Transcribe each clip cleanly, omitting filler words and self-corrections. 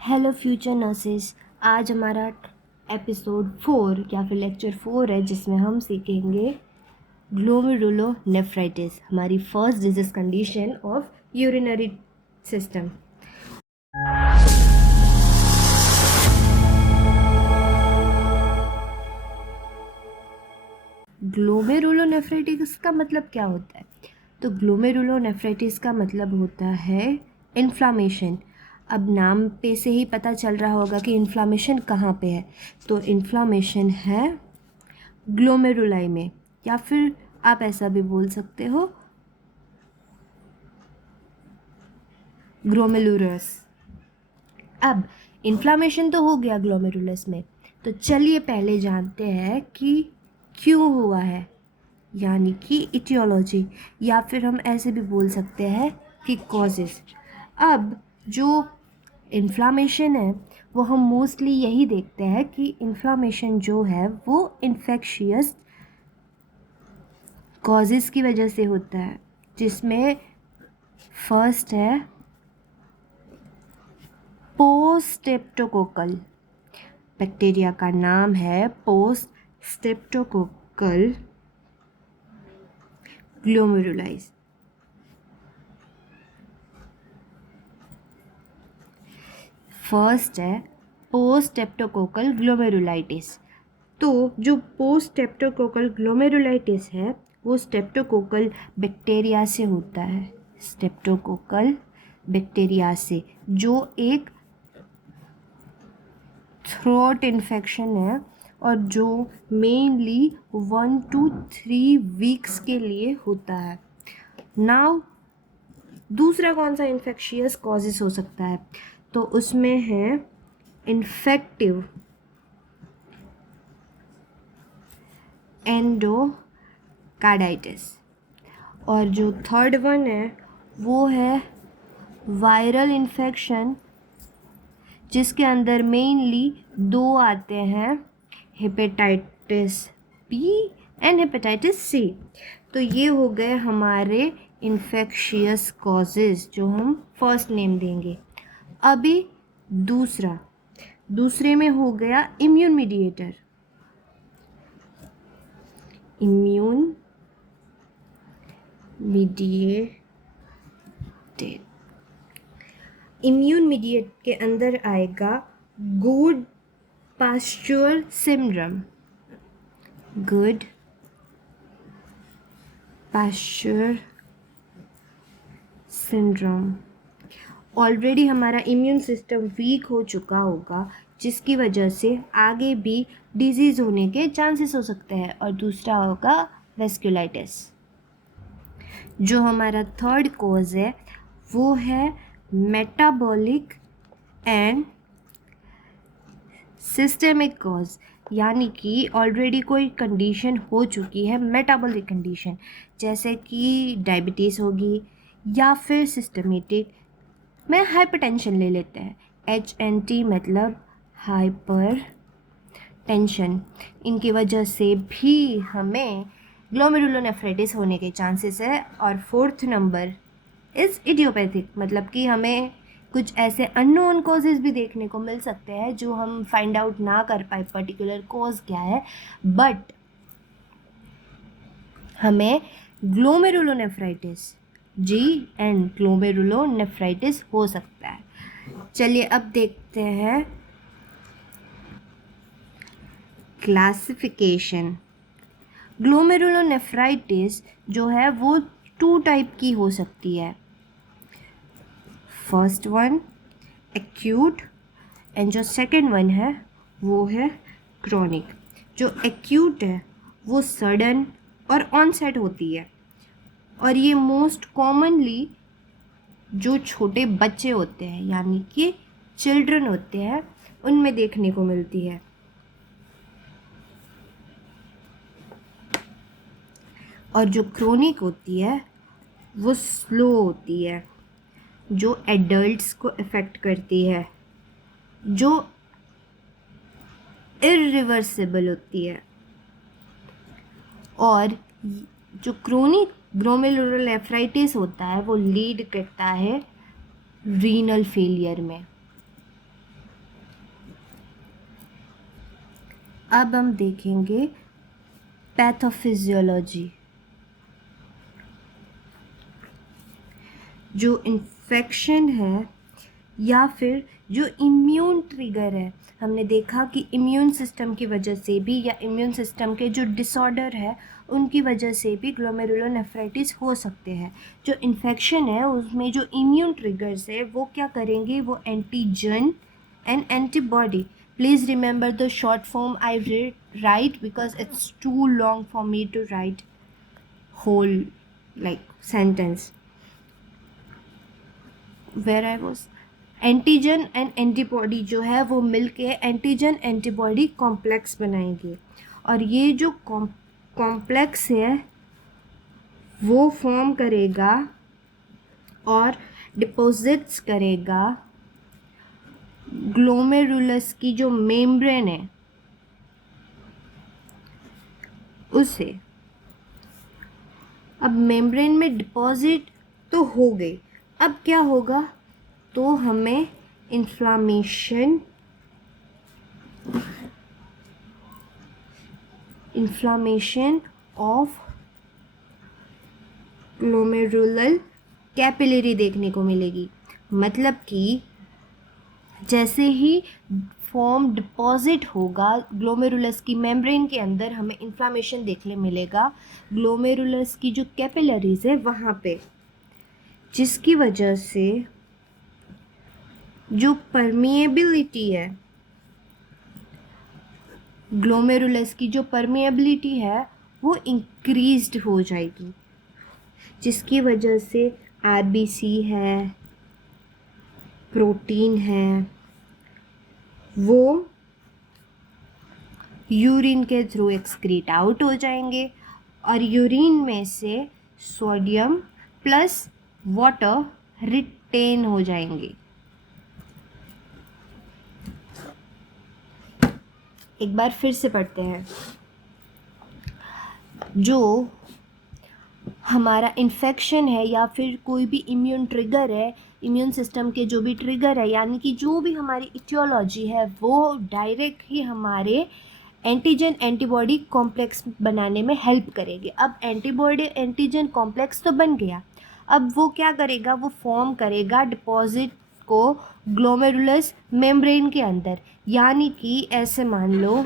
Hello future nurses. आज हमारा episode 4 या फिर लेक्चर 4 है, जिसमें हम सीखेंगे ग्लोमेरुलोनेफ्राइटिस, हमारी first disease condition of urinary system. Glomerulonephritis का मतलब क्या होता है? तो ग्लोमेरुलोनेफ्राइटिस का मतलब होता है इन्फ्लामेशन। अब नाम पे से ही पता चल रहा होगा कि इन्फ्लामेशन कहाँ पे है। तो इन्फ्लामेशन है ग्लोमेरुलाई में, या फिर आप ऐसा भी बोल सकते हो ग्लोमेरुलस। अब इन्फ्लामेशन तो हो गया ग्लोमेरुलस में, तो चलिए पहले जानते हैं कि क्यों हुआ है, यानी कि इटियोलॉजी, या फिर हम ऐसे भी बोल सकते हैं कि कॉजेस। अब जो इन्फ्लामेशन है वो हम मोस्टली यही देखते हैं कि इन्फ्लामेशन जो है वो इन्फेक्शियस कॉजेस की वजह से होता है, जिसमें फर्स्ट है पोस्ट स्ट्रेप्टोकोकल। बैक्टीरिया का नाम है पोस्ट स्ट्रेप्टोकोकल ग्लोमेरुलाइस। फर्स्ट है पोस्ट स्ट्रेप्टोकोकल ग्लोमेरुलाइटिस। तो जो पोस्ट स्ट्रेप्टोकोकल ग्लोमेरुलाइटिस है वो स्ट्रेप्टोकोकल बैक्टीरिया से होता है। स्ट्रेप्टोकोकल बैक्टीरिया से, जो एक थ्रोट इन्फेक्शन है और जो मेनली 1 to 3 वीक्स के लिए होता है। नाउ दूसरा कौन सा इन्फेक्शियस कॉजेस हो सकता है? तो उसमें है इन्फेक्टिव एंडोकार्डाइटिस, और जो थर्ड वन है वो है वायरल इन्फेक्शन, जिसके अंदर मेनली 2 आते हैं, hepatitis B and hepatitis C. तो ये हो गए हमारे इन्फेक्शियस कॉजेज़ जो हम फर्स्ट नेम देंगे। अभी दूसरे में हो गया इम्यून मीडिएटर। इम्यून मीडिएट के अंदर आएगा Goodpasture syndrome. Goodpasture syndrome. Already हमारा इम्यून सिस्टम वीक हो चुका होगा, जिसकी वजह से आगे भी डिजीज़ होने के चांसेस हो सकते हैं। और दूसरा होगा वेस्कुलाइटिस। जो हमारा थर्ड कॉज है वो है मेटाबॉलिक एंड सिस्टेमिक कॉज, यानी कि ऑलरेडी कोई कंडीशन हो चुकी है मेटाबॉलिक कंडीशन, जैसे कि डायबिटीज़ होगी, या फिर सिस्टमेटिक में हाइपरटेंशन ले लेते हैं। HNT मतलब हाइपर टेंशन। इनकी वजह से भी हमें ग्लोमेरुलोनेफ्राइटिस होने के चांसेस है। और फोर्थ नंबर इज़ इडियोपैथिक, मतलब कि हमें कुछ ऐसे अननोन कॉजेज़ भी देखने को मिल सकते हैं जो हम फाइंड आउट ना कर पाए पर्टिकुलर कॉज क्या है, बट हमें ग्लोमेरुलोनेफ्राइटिस GN ग्लोमेरुलोनेफ्राइटिस हो सकता है। चलिए अब देखते हैं क्लासिफिकेशन। ग्लोमेरुलोनेफ्राइटिस जो है वो 2 टाइप की हो सकती है। फर्स्ट वन एक्यूट, एंड जो सेकंड वन है वो है क्रॉनिक। जो एक्यूट है वो सडन और ऑनसेट होती है, और ये मोस्ट कॉमनली जो छोटे बच्चे होते हैं, यानी कि चिल्ड्रन होते हैं, उनमें देखने को मिलती है। और जो क्रोनिक होती है वो स्लो होती है, जो एडल्ट्स को इफ़ेक्ट करती है, जो इरिवर्सिबल होती है। और जो क्रोनिक ग्लोमेरुलोनेफ्राइटिस होता है वो लीड करता है रीनल फेलियर में। अब हम देखेंगे पैथोफिजियोलॉजी। जो इन्फेक्शन है या फिर जो इम्यून ट्रिगर है, हमने देखा कि इम्यून सिस्टम की वजह से भी या इम्यून सिस्टम के जो डिसऑर्डर है उनकी वजह से भी ग्लोमेरुलोनेफ्राइटिस हो सकते हैं। जो इन्फेक्शन है उसमें जो इम्यून ट्रिगर्स है वो क्या करेंगे, वो antigen and antibody. Please remember the short form I write because it's too long for me to write whole like sentence where I was। Antigen and antibody जो है वो मिलके एंटीजन एंटीबॉडी कॉम्प्लेक्स बनाएंगे, और ये जो कॉम्प्लेक्स है वो फॉर्म करेगा और डिपॉजिट्स करेगा ग्लोमेरुलस की जो मेम्ब्रेन है उसे। अब मेम्ब्रेन में डिपॉजिट तो हो गई, अब क्या होगा, तो हमें इन्फ्लामेशन ऑफ ग्लोमेरुलर कैपिलरी देखने को मिलेगी। मतलब कि जैसे ही फॉर्म डिपॉजिट होगा ग्लोमेरुलस की मेम्ब्रेन के अंदर, हमें इन्फ्लामेशन देखने मिलेगा ग्लोमेरुलस की जो कैपिलरीज है वहाँ पे, जिसकी वजह से जो परमिएबिलिटी है, ग्लोमेरुलस की जो परमिएबिलिटी है वो इंक्रीज्ड हो जाएगी, जिसकी वजह से आरबीसी है, प्रोटीन है, वो यूरिन के थ्रू एक्सक्रीट आउट हो जाएंगे, और यूरिन में से सोडियम प्लस वाटर रिटेन हो जाएंगे। एक बार फिर से पढ़ते हैं। जो हमारा इन्फेक्शन है या फिर कोई भी इम्यून ट्रिगर है, इम्यून सिस्टम के जो भी ट्रिगर है, यानी कि जो भी हमारी इटियोलॉजी है वो डायरेक्ट ही हमारे एंटीजन एंटीबॉडी कॉम्प्लेक्स बनाने में हेल्प करेगी। अब एंटीबॉडी एंटीजन कॉम्प्लेक्स तो बन गया, अब वो क्या करेगा, वो फॉर्म करेगा डिपॉजिट को ग्लोमेरुलस मेम्ब्रेन के अंदर। यानी कि ऐसे मान लो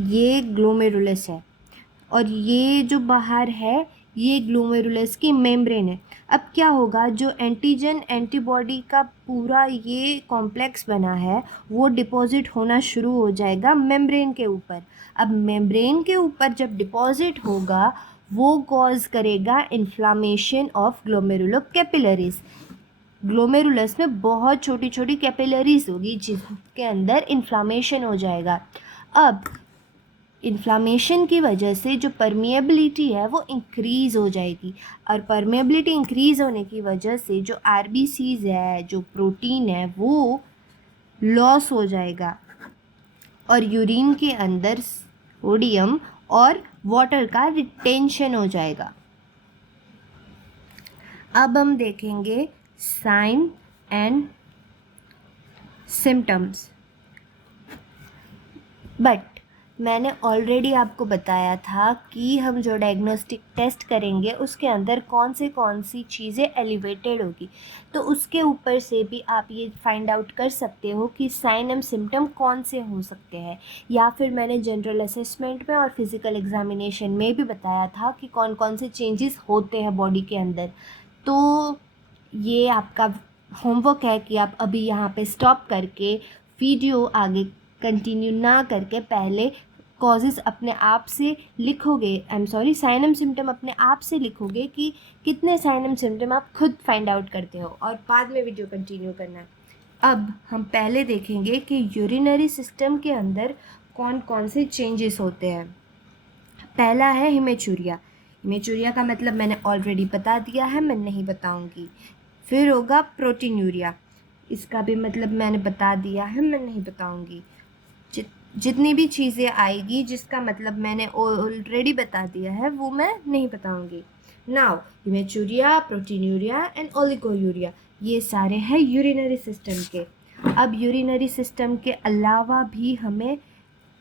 ये ग्लोमेरुलस है और ये जो बाहर है ये ग्लोमेरुलस की मेम्ब्रेन है। अब क्या होगा, जो एंटीजन एंटीबॉडी का पूरा ये कॉम्प्लेक्स बना है वो डिपॉजिट होना शुरू हो जाएगा मेम्ब्रेन के ऊपर। अब मेम्ब्रेन के ऊपर जब डिपॉजिट होगा वो कॉज करेगा inflammation of glomerulo capillaries. Glomerulus में बहुत छोटी छोटी कैपिलरीज होगी जिसके अंदर इन्फ्लामेशन हो जाएगा। अब इन्फ्लामेशन की वजह से जो परमिएबिलिटी है वो इंक्रीज़ हो जाएगी, और परमिएबिलिटी इंक्रीज़ होने की वजह से जो आरबीसीज है, जो प्रोटीन है, वो लॉस हो जाएगा, और यूरिन के अंदर सोडियम और वाटर का रिटेंशन हो जाएगा। अब हम देखेंगे साइन एंड सिम्टम्स। बट मैंने ऑलरेडी आपको बताया था कि हम जो डायग्नोस्टिक टेस्ट करेंगे उसके अंदर कौन सी चीज़ें एलिवेटेड होगी, तो उसके ऊपर से भी आप ये फाइंड आउट कर सकते हो कि साइन एंड सिम्टम कौन से हो सकते हैं। या फिर मैंने जनरल असेसमेंट में और फिज़िकल एग्जामिनेशन में भी बताया था कि कौन कौन से चेंजेस होते हैं बॉडी के अंदर। तो ये आपका होमवर्क है कि आप अभी यहाँ पे स्टॉप करके वीडियो आगे कंटिन्यू ना करके पहले कॉजेज़ अपने आप से लिखोगे, साइन एंड सिम्टम अपने आप से लिखोगे कि कितने साइन एंड सिम्टम आप खुद फाइंड आउट करते हो, और बाद में वीडियो कंटिन्यू करना है। अब हम पहले देखेंगे कि यूरिनरी सिस्टम के अंदर कौन कौन से चेंजेस होते हैं। पहला है हिमेचूरिया। हिमेचूरिया का मतलब मैंने ऑलरेडी बता दिया है, मैं नहीं बताऊंगी। फिर होगा प्रोटीनूरिया, इसका भी मतलब मैंने बता दिया है, मैं नहीं बताऊंगी। जितनी भी चीज़ें आएगी जिसका मतलब मैंने ऑलरेडी बता दिया है वो मैं नहीं बताऊंगी। Now haematuria, proteinuria and oliguria, ये सारे हैं यूरिनरी सिस्टम के। अब यूरिनरी सिस्टम के अलावा भी हमें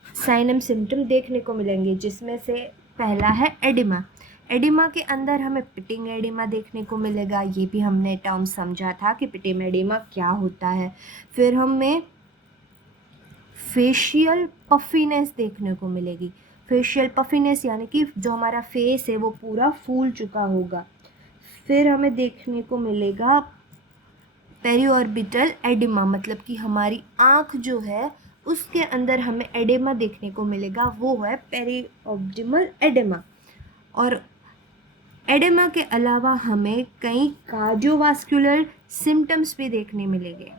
साइन एंड सिम्टम देखने को मिलेंगे, जिसमें से पहला है एडिमा। एडिमा के अंदर हमें पिटिंग एडिमा देखने को मिलेगा, ये भी हमने टर्म समझा था कि पिटिंग एडिमा क्या होता है। फिर हमें फेशियल पफिनेस देखने को मिलेगी। फेशियल पफिनेस यानी कि जो हमारा फेस है वो पूरा फूल चुका होगा। फिर हमें देखने को मिलेगा पेरीऑर्बिटल एडिमा, मतलब कि हमारी आँख जो है उसके अंदर हमें एडिमा देखने को मिलेगा, वो है पेरीऑर्बिटल एडिमा। और एडिमा के अलावा हमें कई कार्डियोवास्कुलर सिम्टम्स भी देखने मिलेंगे।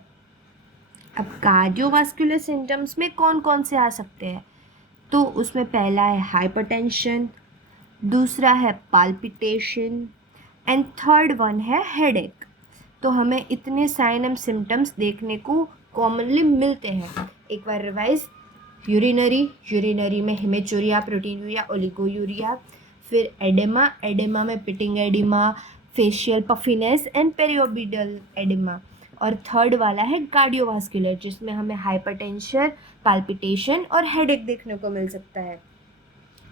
अब कार्डियोवास्कुलर सिम्टम्स में कौन कौन से आ सकते हैं, तो उसमें पहला है हाइपरटेंशन, दूसरा है पाल्पिटेशन एंड थर्ड वन है हेडेक। तो हमें इतने साइन एंड सिम्टम्स देखने को कॉमनली मिलते हैं। एक बार रिवाइज, यूरिनरी में हेमेचूरिया, प्रोटीनूरिया, ओलिगोयूरिया। फिर एडेमा, एडेमा में pitting oedema, facial puffiness and periorbital oedema. और थर्ड वाला है कार्डियोवास्कुलर, जिसमें हमें हाइपरटेंशन, पाल्पिटेशन और हेडेक देखने को मिल सकता है।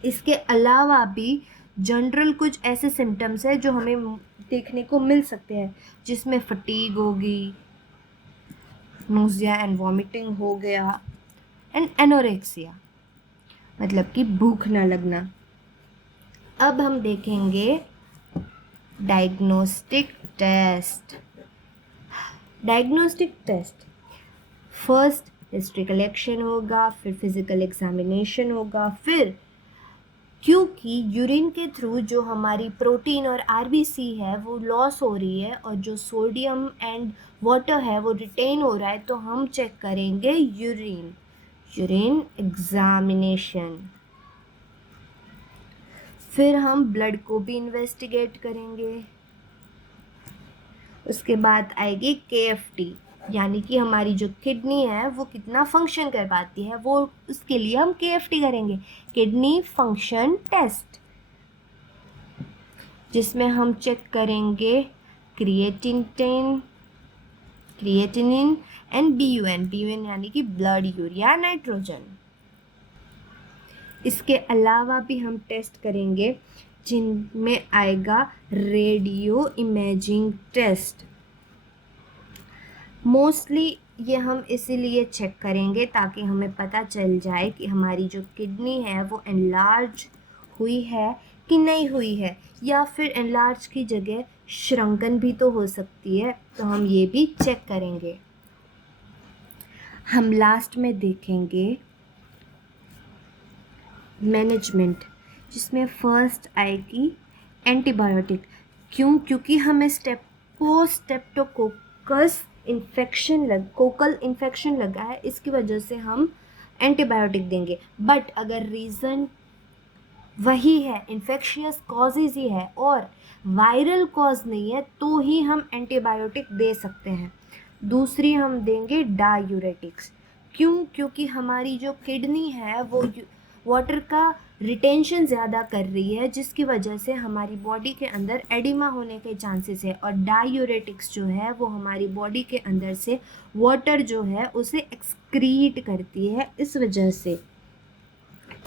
इसके अलावा भी जनरल कुछ ऐसे सिम्टम्स हैं जो हमें देखने को मिल सकते हैं, जिसमें फटीग होगी, नोजिया एंड वॉमिटिंग हो गया, एंड एनोरेक्सिया मतलब कि भूख ना लगना। अब हम देखेंगे diagnostic test. Diagnostic test first history collection होगा, फिर फिजिकल एग्जामिनेशन होगा। फिर क्योंकि यूरिन के थ्रू जो हमारी प्रोटीन और आरबीसी है वो लॉस हो रही है और जो सोडियम एंड वाटर है वो रिटेन हो रहा है, तो हम चेक करेंगे यूरिन एग्जामिनेशन। फिर हम ब्लड को भी इन्वेस्टिगेट करेंगे। उसके बाद आएगी KFT, यानी कि हमारी जो किडनी है वो कितना फंक्शन कर पाती है, वो उसके लिए हम KFT करेंगे, किडनी फंक्शन टेस्ट, जिसमें हम चेक करेंगे क्रिएटिनिन एंड BUN यानी कि ब्लड यूरिया नाइट्रोजन। इसके अलावा भी हम टेस्ट करेंगे जिनमें आएगा रेडियो इमेजिंग टेस्ट। मोस्टली ये हम इसीलिए चेक करेंगे ताकि हमें पता चल जाए कि हमारी जो किडनी है वो एनलार्ज हुई है कि नहीं हुई है, या फिर एनलार्ज की जगह श्रंकन भी तो हो सकती है, तो हम ये भी चेक करेंगे। हम लास्ट में देखेंगे मैनेजमेंट, जिसमें फर्स्ट आएगी एंटीबायोटिक। क्योंकि हमें स्टेप्टोकोकस कोकल इन्फेक्शन लगा है, इसकी वजह से हम एंटीबायोटिक देंगे। बट अगर रीज़न वही है, इन्फेक्शियस कॉजेज ही है और वायरल कॉज नहीं है, तो ही हम एंटीबायोटिक दे सकते हैं। दूसरी हम देंगे डायूरेटिक्स। क्योंकि हमारी जो किडनी है वो वाटर का रिटेंशन ज़्यादा कर रही है, जिसकी वजह से हमारी बॉडी के अंदर एडिमा होने के चांसेस है, और डायूरेटिक्स जो है वो हमारी बॉडी के अंदर से वाटर जो है उसे एक्सक्रीट करती है, इस वजह से।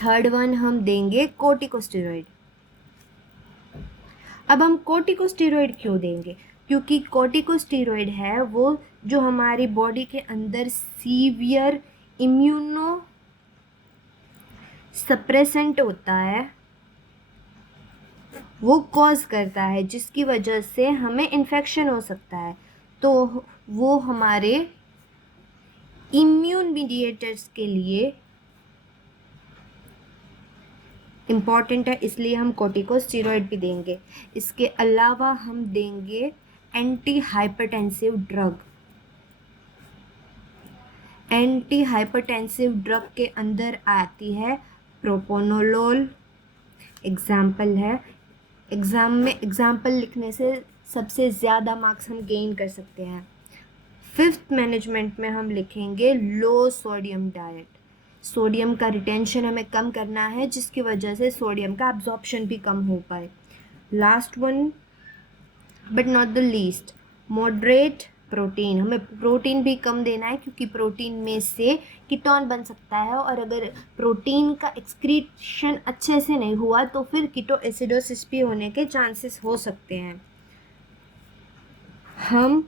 थर्ड वन हम देंगे कोर्टिकोस्टेरॉइड। अब हम कोर्टिकोस्टेरॉइड क्यों देंगे, क्योंकि कोर्टिकोस्टेरॉइड है वो जो हमारी बॉडी के अंदर सीवियर इम्यूनो सप्रेसेंट होता है, वो कॉज करता है, जिसकी वजह से हमें इन्फेक्शन हो सकता है। तो वो हमारे इम्यून मीडिएटर्स के लिए इम्पॉर्टेंट है, इसलिए हम कोर्टिकोस्टेरॉइड भी देंगे। इसके अलावा हम देंगे anti hypertensive drug. Anti hypertensive drug के अंदर आती है प्रोपोनोलोल। एग्जाम्पल है, एग्ज़ाम में एग्जाम्पल लिखने से सबसे ज़्यादा मार्क्स हम गेन कर सकते हैं। फिफ्थ मैनेजमेंट में हम लिखेंगे लो सोडियम डाइट। सोडियम का रिटेंशन हमें कम करना है, जिसकी वजह से सोडियम का एब्जॉर्प्शन भी कम हो पाए। Last one but not the least, moderate protein, हमें प्रोटीन भी कम देना है क्योंकि प्रोटीन में से कीटोन बन सकता है, और अगर प्रोटीन का एक्सक्रीशन अच्छे से नहीं हुआ तो फिर कीटोएसिडोसिस भी होने के चांसेस हो सकते हैं। हम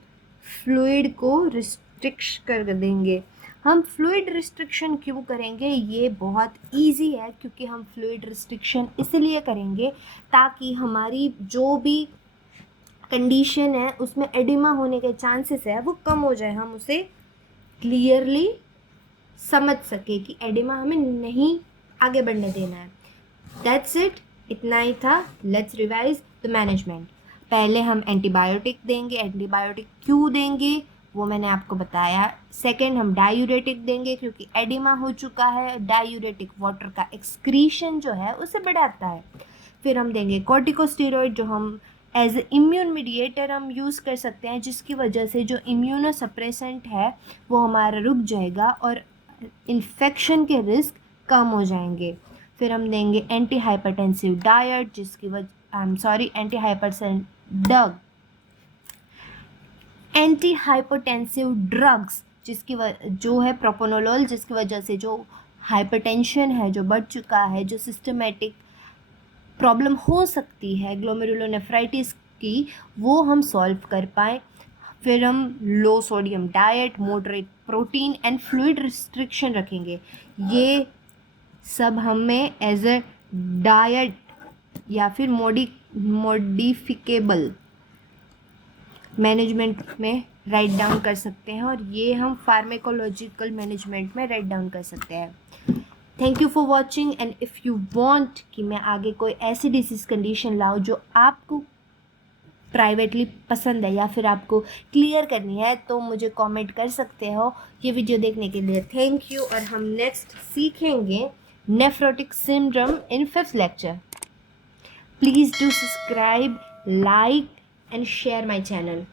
फ्लूइड को रिस्ट्रिक्ट कर देंगे। हम फ्लूइड रिस्ट्रिक्शन क्यों करेंगे? ये बहुत इजी है, क्योंकि हम फ्लूइड रिस्ट्रिक्शन इसलिए करेंगे ताकि हमारी जो भी कंडीशन है उसमें एडिमा होने के चांसेस है वो कम हो जाए, हम उसे क्लियरली समझ सके कि एडिमा हमें नहीं आगे बढ़ने देना है। दैट्स इट, इतना ही था। Let's revise the management. पहले हम एंटीबायोटिक देंगे। एंटीबायोटिक क्यों देंगे वो मैंने आपको बताया। सेकेंड, हम डायूरेटिक देंगे क्योंकि एडिमा हो चुका है। डायूरेटिक वाटर का एक्सक्रीशन जो है उसे बढ़ाता है। फिर हम देंगे कॉर्टिकोस्टेरॉइड, जो हम एज इम्यून मीडिएटर हम यूज़ कर सकते हैं, जिसकी वजह से जो इम्यूनोसप्रेसेंट है वो हमारा रुक जाएगा और इन्फेक्शन के रिस्क कम हो जाएंगे। फिर हम देंगे एंटी हाइपरटेंसिव डाइट, जिसकी एंटी हाइपरटेंसिव ड्रग्स, जो है प्रोपोनोलोल, जिसकी वजह से जो हाइपरटेंशन है जो बढ़ चुका है, जो सिस्टमेटिक प्रॉब्लम हो सकती है ग्लोमेरुलोनेफ्राइटिस की, वो हम सॉल्व कर पाएँ। फिर हम low sodium diet, moderate protein and fluid restriction रखेंगे। ये सब हमें एज अ डाइट या फिर मॉडिफिकेबल मैनेजमेंट में राइट डाउन कर सकते हैं, और ये हम फार्मेकोलॉजिकल मैनेजमेंट में राइट डाउन कर सकते हैं। Thank you for watching, and if you want कि मैं आगे कोई ऐसी डिसीज़ कंडीशन लाऊं जो आपको प्राइवेटली पसंद है या फिर आपको क्लियर करनी है, तो मुझे कमेंट कर सकते हो। ये वीडियो देखने के लिए थैंक यू, और हम नेक्स्ट सीखेंगे nephrotic syndrome in 5th lecture. Please do subscribe, like and share my channel.